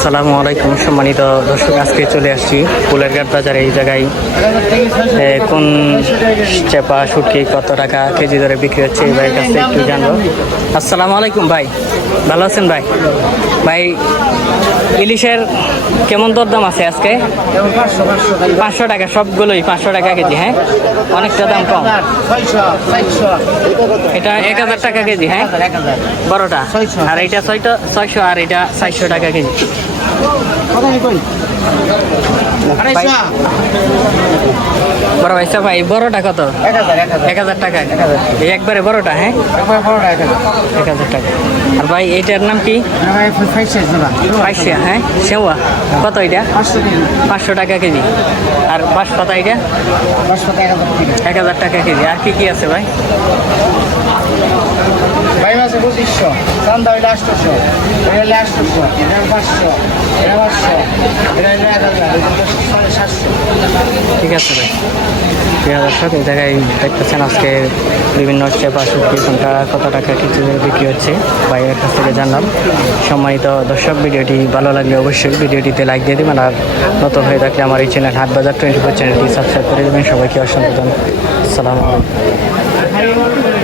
আসসালামু আলাইকুম সম্মানিত দর্শক, আজকে চলে আসছি ফুলেরঘাট বাজারে। এই জায়গায় কোন চেপা শুটকি কত টাকা কেজি দরে বিক্রি হচ্ছে, এই ভাইয়ের কাছ একটু জানব। আসসালামু আলাইকুম ভাই, ভালো আছেন ভাই? ভাই, ইলিশের কেমন দরদাম আছে আজকে? পাঁচশো টাকা, সবগুলোই পাঁচশো টাকা কেজি হ্যাঁ? অনেকটা দাম কম। এটা এক হাজার টাকা কেজি হ্যাঁ? ছয়শো। আর এটা ছয়শো, আর এটা চারশো টাকা কেজি। বড় ভাই ভাই বড়টা কত? এক হাজার টাকা। একবারে বড়টা হ্যাঁ? এক হাজার। টাকা। আর ভাই এইটার নাম কি? পাইসিয়া হ্যাঁ? সেওয়া। কত এটা? পাঁচশো টাকা কেজি। আর বাঁশপাতা এটা? এক হাজার টাকা কেজি। আর কি কি আছে ভাই? এটা এটা এটা এটা ঠিক আছে ভাই। হাজার সাত, এই জায়গায় দেখতেছেন আজকে বিভিন্ন চেপা সবজি কোনটা, কত টাকা কিছু বিক্রি হচ্ছে। বাইরের কাছ থেকে জানলাম। সম্মানিত দর্শক, ভিডিওটি ভালো লাগলে অবশ্যই ভিডিওটিতে লাইক দিয়ে দেবেন। আর নতুন হয়ে থাকলে আমার এই চ্যানেল হাট বাজার টোয়েন্টি ফোর চ্যানেলটি সাবস্ক্রাইব করে দেবেন। সবাইকে অসংখ্য ধন্যবাদ। আসসালামু আলাইকুম।